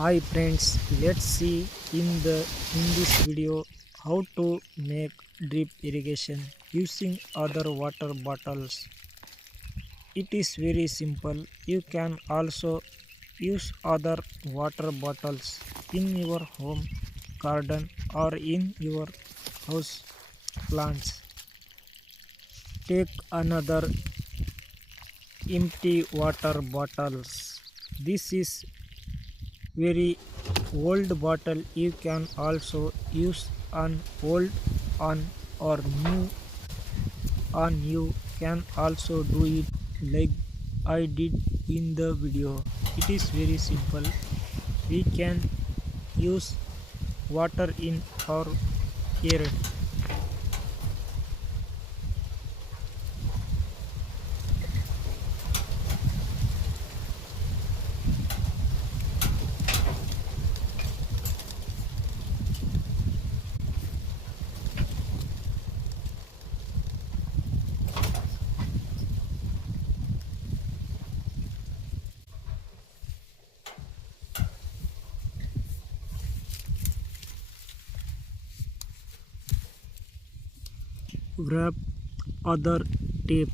Hi friends, let's see in this video how to make drip irrigation using other water bottles. It is very simple. You can also use other water bottles in your home garden or in your house plants. Take another empty water bottles. This is very old bottle. You can also use an old one or new one. You can also do it like I did in the video. It is very simple. We can use water in our yard. Grab other tape.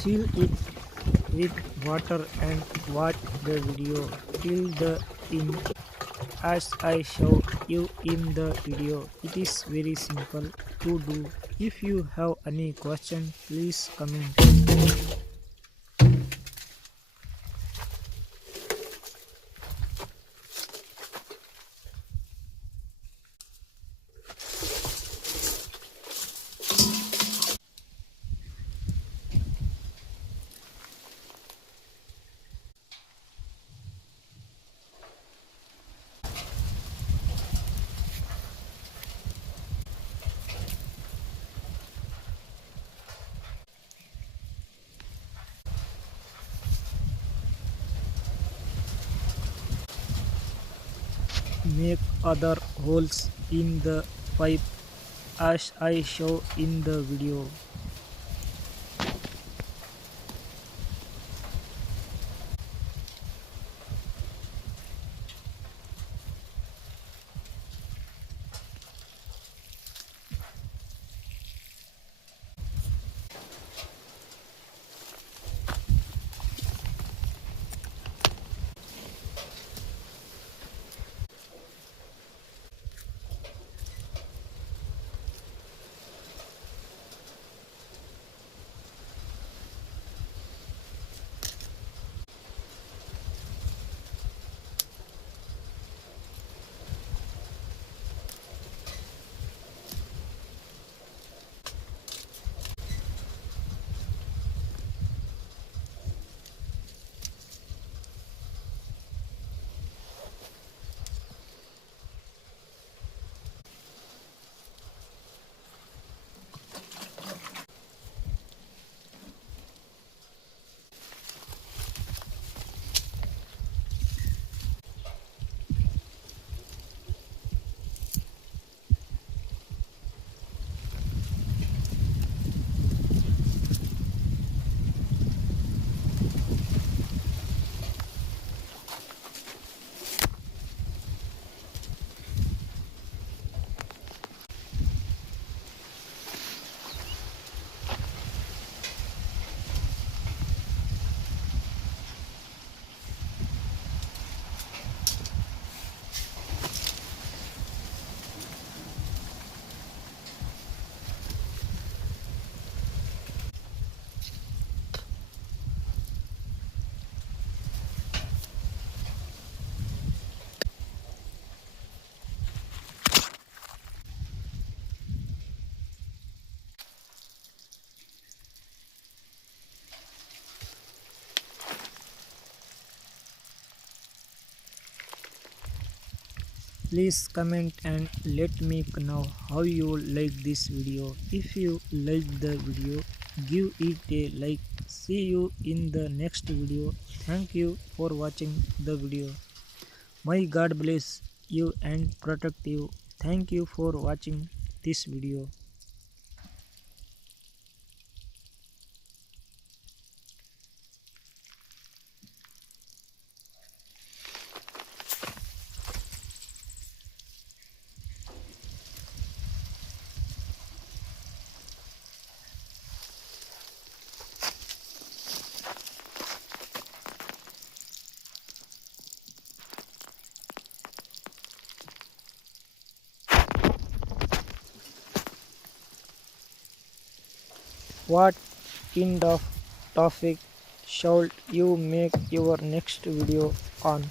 Seal it with water and watch the video till the end as I show you in the video. It is very simple to do. If you have any question, please comment. Make other holes in the pipe as I show in the video. Please comment and let me know how you like this video. If you like the video, give it a like. See you in the next video. Thank you for watching the video. May God bless you and protect you. Thank you for watching this video. What kind of topic should you make your next video on?